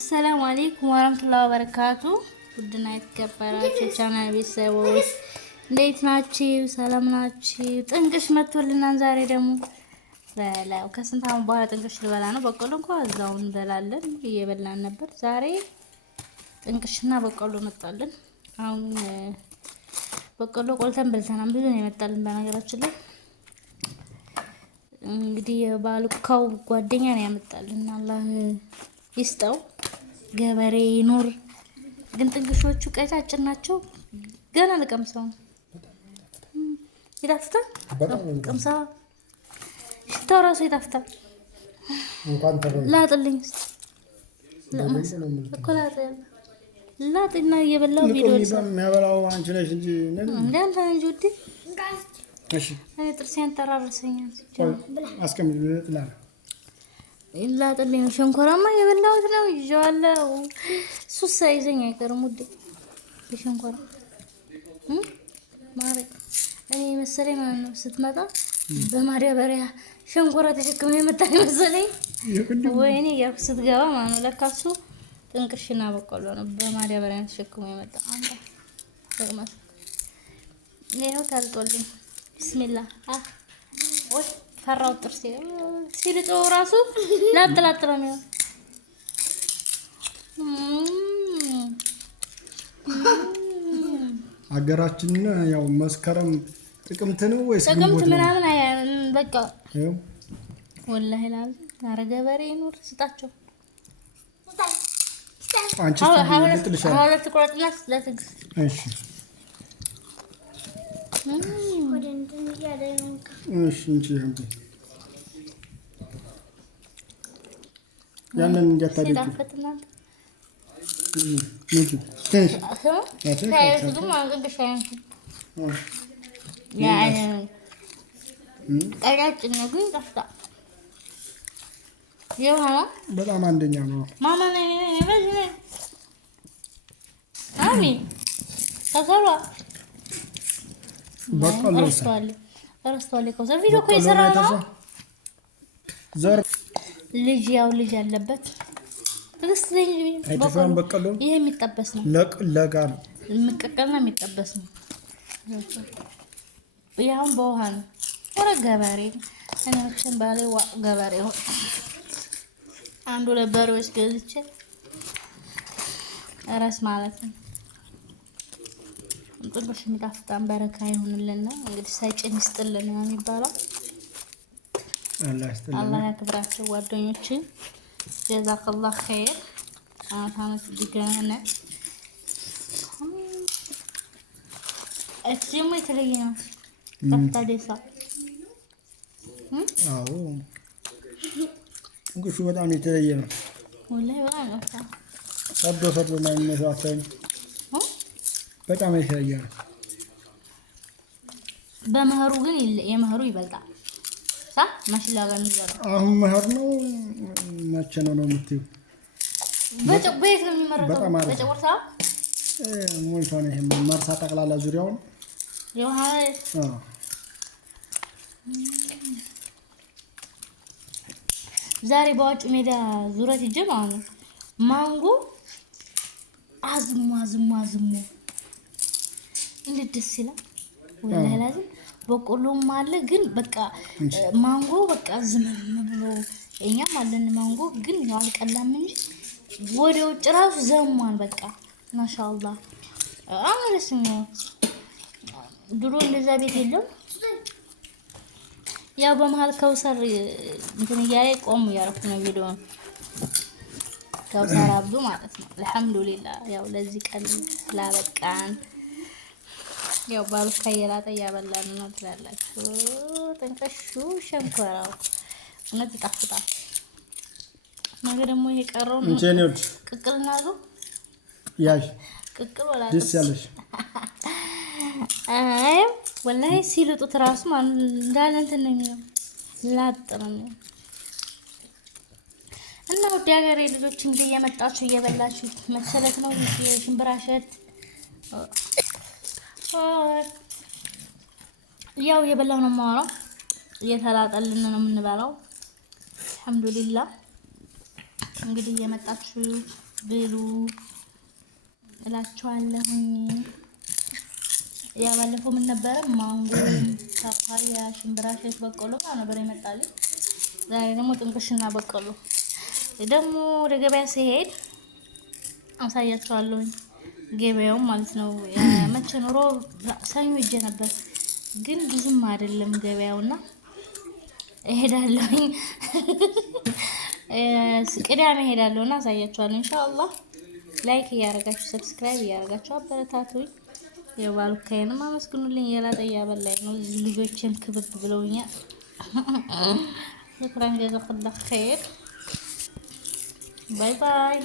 السلام عليكم ورحمة الله وبركاته. ودنا يتكبرات ቻናል ቤተሰቦች እንዴት ናችሁ? ሰላም ናችሁ? ጥንቅሽ መጥቶልናል። ዛሬ ደግሞ በላው ከስንት አመት በኋላ ጥንቅሽ ልበላ ነው። በቆሎ እንኳን እዛው እንበላለን እየበላን ነበር። ዛሬ ጥንቅሽና በቆሎ መጣልን። አሁን በቆሎ ቆልተን በልተናል። ብዙ ነው የመጣልን በነገራችን ላይ እንግዲህ ባልካው ጓደኛ ነው ያመጣልን። አላህ ይስጠው ገበሬ ይኑር። ግን ጥንቅሾቹ ቀጫጭን ናቸው። ገና ለቀምሰው ይጣፍጣል። ቀምሳ ሽታው ራሱ ይጣፍጣል። እንኳን ላጥልኝ ላጥና እየበላው ቪዲዮ የሚያበላው አንቺ ነሽ እንጂ እንዳንተ እንጂ ውዴ። እሺ እኔ ጥርሴን ተራረሰኛል። አስቀምጥ ይላል ላጥልኝ ነው። ሸንኮራማ የበላሁት ነው ይዤዋለሁ። ሱስ ሳይዘኝ አይቀርም ውዴ። የሸንኮራ ማረ እኔ መሰለኝ ማለት ነው ስትመጣ በማዳበሪያ ሸንኮራ ተሸክመ የመጣ መሰለኝ። ወይኔ ያው ስትገባ ማለት ነው ለካ እሱ ጥንቅሽና በቆሎ ነው በማዳበሪያ ተሸክመ የመጣ አንተ ተቀመጥ። ይሄው ታልጦልኝ ቢስሚላህ ወይ ፈራው ጥርሴ ሲልጦ ራሱ ላጥላጥ ነው የሚሆነው። አገራችን ያው መስከረም ጥቅምት ነው ወይስ ጥቅምት ምናምን በቃ ወላሂ ላል ዛሬ ገበሬ ይኑር ስጣቸው። አንቺ ሀውለት ቁረጥና ለትግስት እሺ እሺ እንጂ ያንን እንዲያታደርጉ በጣም አንደኛ ነው። ልጅ ያው ልጅ ያለበት ትግስት አይተፋም። በቀሎ ይሄ የሚጠበስ ነው። ለጋ ነው የሚቀቀልና የሚጠበስ ነው። ያው በውሃ ነው። ወረ ገበሬ እኔ መቼም ባለ ገበሬ ነው። አንዱ ለበሬዎች ገዝቼ ራስ ማለት ነው። ጥንቅሽ የሚጣፍጣን በረካ ይሁንልን ነው እንግዲህ ሳይጭን ይስጥልን ነው የሚባለው። አላህ ያክብራቸው ጓደኞቼ። ጀዛከላህ ኸይር። አመት ድጋነ እዚህም የተለየ ነው። ጠፍታ ደሳ አዎ እንግዲህ በጣም የተለየ ነው። ወላሂ በጣም ነው። ሰዶ ነው የሚመስለው። በጣም የተለየ ነው። በመኸሩ ግን የመኸሩ ይበልጣል። ማሽላ ጋር የሚዘራው አሁን መኸር ነው። መቼ ነው የምትይው? በቤት ነው የሚመረተው። በጨቆርታ ሞልቶ ነው ይሄ መርሳ ጠቅላላ ዙሪያውን ዛሬ በዋጭ ሜዳ ዙረት ይጀምራል ነው ማንጎ አዝሞ እንዴት ደስ ይላል ወላሂ ላዚም። በቆሎም አለ ግን በቃ ማንጎ በቃ ዝም ብሎ እኛም አለን ማንጎ ግን ያው አልቀላም እንጂ ወደ ውጭ ራሱ ዘሟን በቃ ማሻአላህ አሁንስ ነው። ድሮ እንደዛ ቤት የለም። ያው በመሃል ከውሰር እንትን እያለ ቆም ያረኩ ነው ቪዲዮ ከውሰር አብዱ ማለት ነው። አልহামዱሊላህ ያው ለዚህ ቀን ስላበቃን ያው ባሉካ የላጠ ያበላን ነው ትላላችሁ። ጥንቅሹ ሸንኮራው እውነት ይጣፍጣል። ነገ ደግሞ ይሄ ቀረው ነው ቅቅልና ነው ያሽ ቅቅል ወላ ደስ ያለሽ አይ ወላሂ ሲልጡት ራሱ ማን እንዳለ እንትን ነው የሚለው ላጥ ነው እና ወደ ሀገሬ ልጆች እንግዲህ እየመጣችሁ እየበላችሁ መሰለት ነው የሽምብራ ሸት ያው የበላው ነው የማወራው። እየተላጠልን ነው የምንበላው። አልሐምዱሊላህ እንግዲህ እየመጣችሁ ብሉ እላችኋለሁ። ያ ባለፈው ምን ነበረ? ማንጎ፣ ፓፓያ፣ ሽምብራ፣ ሸት፣ በቆሎ ነበር የመጣልኝ። ዛሬ ደግሞ ጥንቅሽና በቆሎ። ደግሞ ወደ ገበያ ሲሄድ አሳያችኋለሁ። ገበያው ማለት ነው። መቼ ኖሮ ሰኞ ሄጄ ነበር፣ ግን ብዙም አይደለም ገበያውና እሄዳለሁኝ። ቅዳሜ እሄዳለሁና አሳያችኋለሁ ኢንሻአላህ። ላይክ እያደረጋችሁ ሰብስክራይብ እያደረጋችሁ አበረታቱኝ። የባልካዬንም አመስግኑልኝ። የላጠ እያበላኝ ነው። ልጆቼም ክብብ ብለውኛል። ሽክራን ጀዛከላህ ኸይር። ባይ ባይ